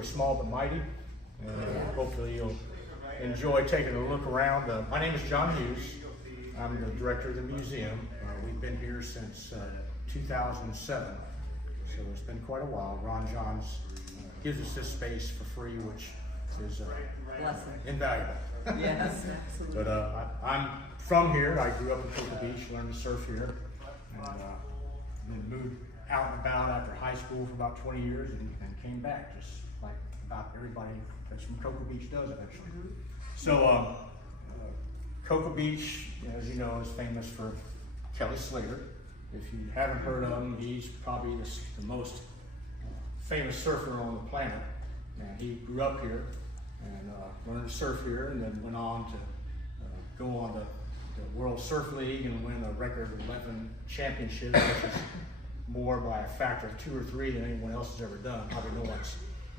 we're small but mighty, and hopefully you'll enjoy taking a look around. My name is John Hughes. I'm the director of the museum. We've been here since 2007, so it's been quite a while. Ron Johns gives us this space for free, which is invaluable. Yes, absolutely. But I'm from here. I grew up in Cocoa Beach, learned to surf here, and then moved out and about after high school for about 20 years and came back, just like about everybody that's from Cocoa Beach does eventually. So Cocoa Beach, as you know, is famous for Kelly Slater. If you haven't heard of him, he's probably the most famous surfer on the planet. And he grew up here and learned to surf here, and then went on to go on the World Surf League and win a record 11 championships, which is more by a factor of 2 or 3 than anyone else has ever done. Probably no one's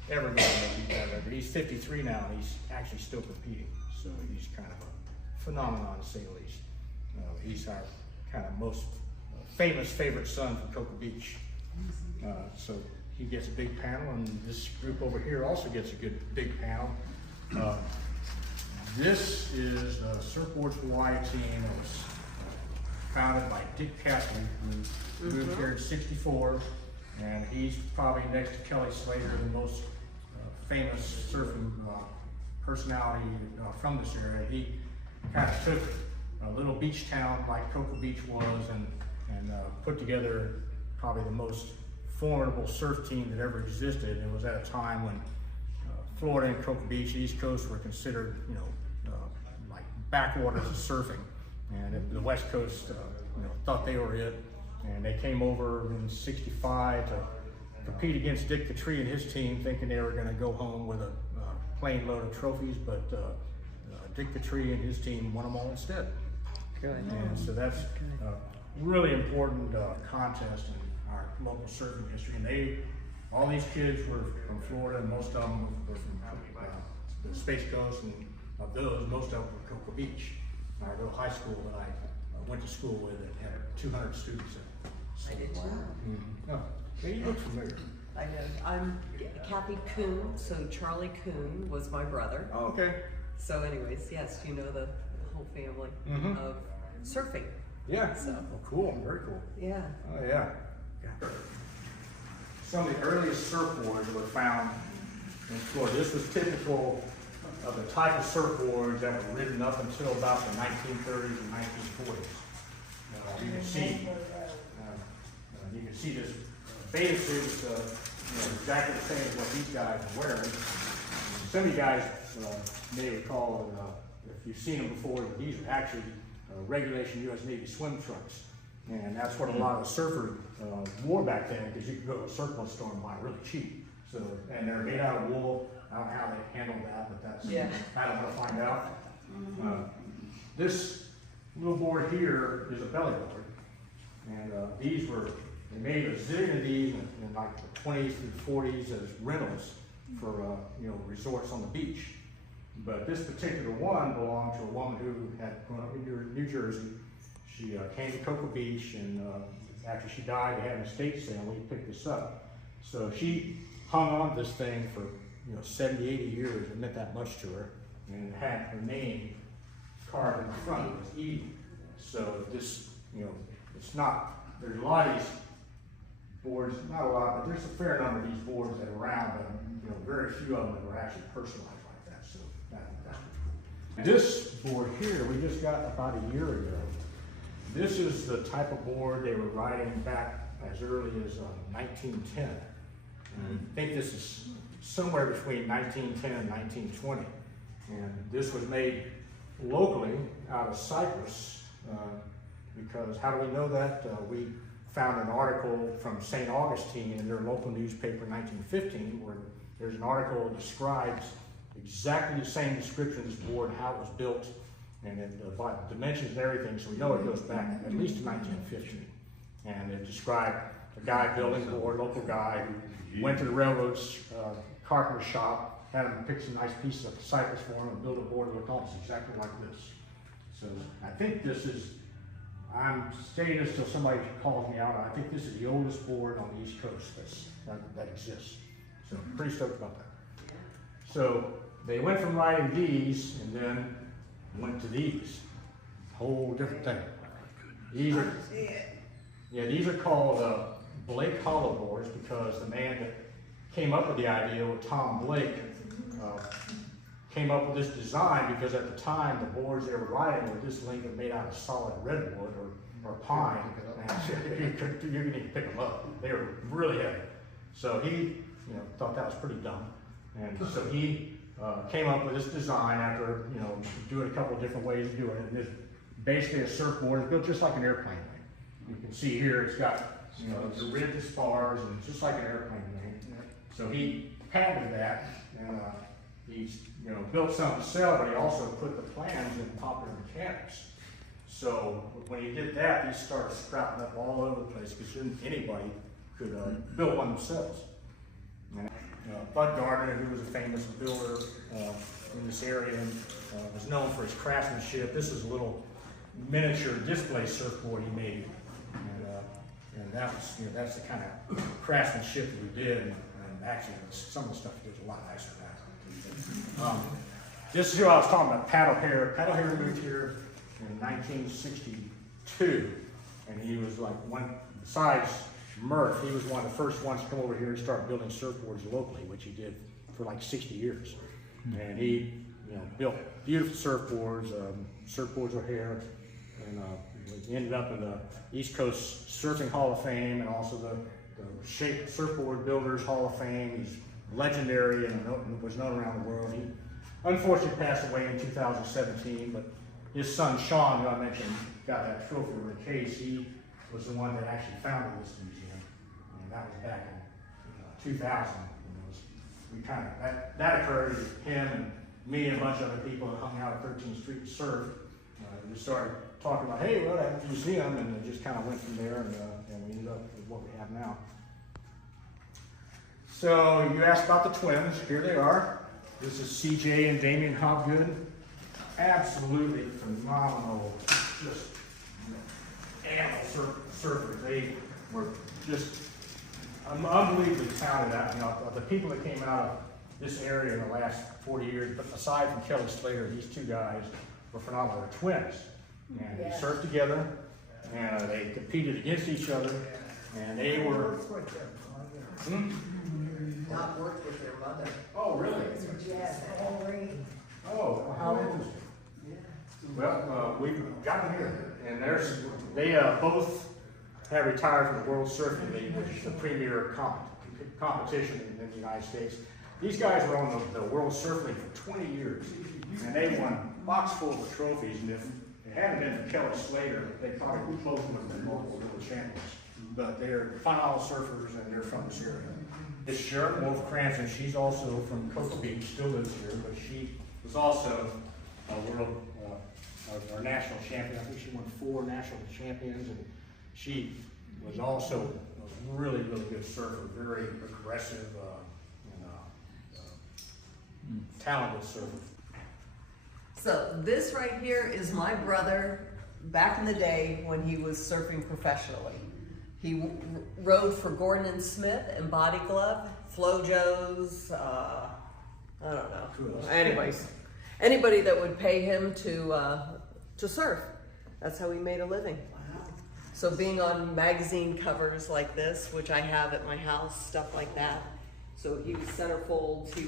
ever going to beat that record. He's 53 now, and he's actually still competing. So he's kind of a phenomenon, to say the least. He's our kind of most famous favorite son from Cocoa Beach. So he gets a big panel, and this group over here also gets a good big panel. This is the Surfboards Hawaii team that was founded by Dick Catley, who moved here in '64, and he's probably next to Kelly Slater, the most famous surfing personality from this area. He kind of took a little beach town like Cocoa Beach was and put together probably the most formidable surf team that ever existed. It was at a time when Florida and Cocoa Beach, East Coast, were considered, like backwaters of surfing, and the West Coast, thought they were it. And they came over in '65 to compete against Dick Cattree and his team, thinking they were going to go home with a plane load of trophies, but Dick Cattree and his team won them all instead. Good. And so that's a really important contest in our local surfing history. And all these kids were from Florida, and most of them were from the Space Coast, and of those, most of them were Cocoa Beach. Our little high school that I went to school with that had 200 students in it. I did too. Oh, yeah, you look familiar. I know. I'm Kathy Kuhn, so Charlie Kuhn was my brother. Oh, okay. So anyways, yes, you know the whole family of surfing. Yeah. So. Oh, cool. Very cool. Yeah. Oh, yeah. Some of the earliest surfboards that were found in Florida. This was typical of the type of surfboards that were ridden up until about the 1930s and 1940s. You can see this beta suits, exactly the same as what these guys are wearing. Some of you guys may recall, if you've seen them before, that these are actually regulation U.S. Navy swim trunks. And that's what a lot of the surfers wore back then, because you could go to a surplus store and buy really cheap. So, and they're made out of wool. I don't know how they handle that, but that's, I don't want to find out. This little board here is a belly board. And these were, they made a zillion of these in like the 20s through 40s as rentals for resorts on the beach. But this particular one belonged to a woman who had grown up in New Jersey. She came to Cocoa Beach, and after she died, they had an estate sale, and we picked this up. So she hung on to this thing for 70, 80 years. It meant that much to her, and it had her name carved in the front. It was Edie. So this, it's not. There's a lot of these boards, not a lot, but there's a fair number of these boards that are around, but very few of them that were actually personalized like that. So that's cool. This board here, we just got about a year ago. This is the type of board they were riding back as early as 1910. And I think this is somewhere between 1910 and 1920. And this was made locally out of Cyprus, because how do we know that? We found an article from St. Augustine in their local newspaper in 1915, where there's an article that describes exactly the same description of this board, how it was built, and about dimensions and everything, so we know it goes back at least to 1915. And it described a guy building a board, local guy, who went to the railroad's carpenter shop, had him pick some nice pieces of cypress for him and build a board that looked almost exactly like this. So I think this is, I'm saying this till somebody calls me out, I think this is the oldest board on the East Coast that exists. So I'm pretty stoked about that. So they went from riding these and then went to these. Whole different thing. These are, yeah, these are called Blake hollow boards because the man that came up with the idea, with Tom Blake, came up with this design because at the time the boards they were riding were this length made out of solid redwood or pine. And you couldn't even pick them up. They were really heavy. So he thought that was pretty dumb. And so he came up with this design after doing a couple of different ways of doing it. And it's basically a surfboard. It's built just like an airplane wing. You can see here it's got the rib, the spars, and it's just like an airplane wing. So he patented that, and he's built something to sell, but he also put the plans in Popular Mechanics. So when he did that, he started sprouting up all over the place because anybody could build one themselves. And, Bud Gardner, who was a famous builder in this area, was known for his craftsmanship. This is a little miniature display surfboard he made, and that was that's the kind of craftsmanship that we did. And actually, some of the stuff was a lot nicer than that. This is who I was talking about, Pat O'Hare. Pat O'Hare moved here in 1962, and he was like besides Murph, he was one of the first ones to come over here and start building surfboards locally, which he did for like 60 years. And he built beautiful surfboards, Surfboards O'Hare, and he ended up in the East Coast Surfing Hall of Fame and also the Shape Surfboard Builders Hall of Fame. He's legendary and was known around the world. He unfortunately passed away in 2017, but his son Sean, who I mentioned, got that trophy in the case. He was the one that actually founded this museum, and that was back in 2000. We kind of that occurred. Him and me and a bunch of other people that hung out at 13th Street to surf. We just started talking about, hey, well, that museum, and it just kind of went from there, and we ended up with what we have now. So you asked about the twins. Here they are. This is CJ and Damian Hobgood. Absolutely phenomenal, just animal surfers. They were just unbelievably talented. The people that came out of this area in the last 40 years, but aside from Kelly Slater, these two guys were phenomenal. They're twins, and they surfed together, and they competed against each other, and they were. Not worked with their mother. Oh, really? Yes. Oh, how interesting. Well, we've got them here, and they both have retired from the World Surfing League, which is the premier competition in the United States. These guys were on the World Surf League for 20 years, and they won box full of trophies. And if it hadn't been for Kelly Slater, they probably both would have been multiple world champions. But they're phenomenal surfers, and they're from this area. This Sharon Wolf Cranston, she's also from Cocoa Beach, still lives here, but she was also our national champion. I think she won 4 national champions, and she was also a really, really good surfer, very aggressive, talented surfer. So this right here is my brother back in the day when he was surfing professionally. He rode for Gordon and Smith and Body Glove, FloJo's, I don't know. Anyways, anybody that would pay him to surf. That's how he made a living. Wow. So being on magazine covers like this, which I have at my house, stuff like that. So he was centerfolds. He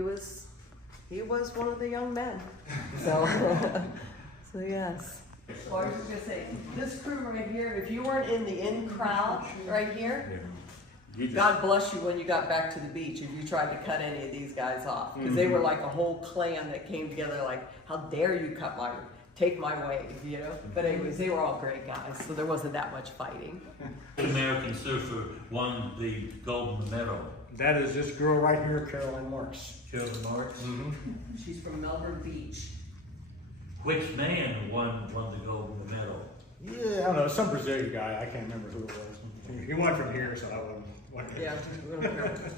was one of the young men. So, so yes. Well, I was just gonna say, this crew right here, if you weren't in the in crowd right here, God bless you when you got back to the beach if you tried to cut any of these guys off. Because they were like a whole clan that came together like, how dare you take my wave, But anyways, they were all great guys, so there wasn't that much fighting. American surfer won the gold medal. That is this girl right here, Caroline Marks. Caroline Marks? Mm-hmm. She's from Melbourne Beach. Which man won the gold medal? Yeah, I don't know, some Brazilian guy, I can't remember who it was. He won from here, so I wasn't. Yeah,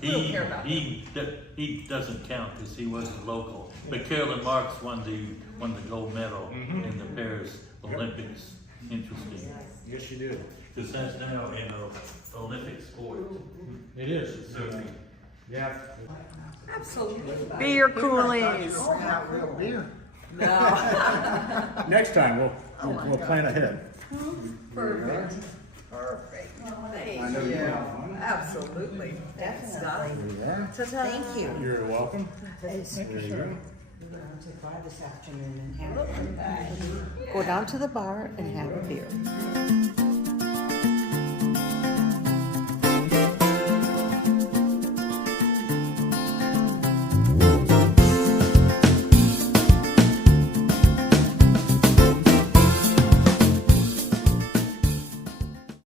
we don't care about he doesn't count because he wasn't local. But Caroline Marks won the gold medal in the Paris Olympics. Interesting. Yes, you did. Because that's now in an Olympic sport. It is. Surfing. Yeah. Absolutely. Beer coolies. Not real beer. No. Next time, we'll plan ahead. Perfect. Perfect. Thank I know you you. will. Absolutely. Definitely. Yeah. Thank you. You're welcome. It's There you go. We're going to try this afternoon and have go down to the bar and have a beer.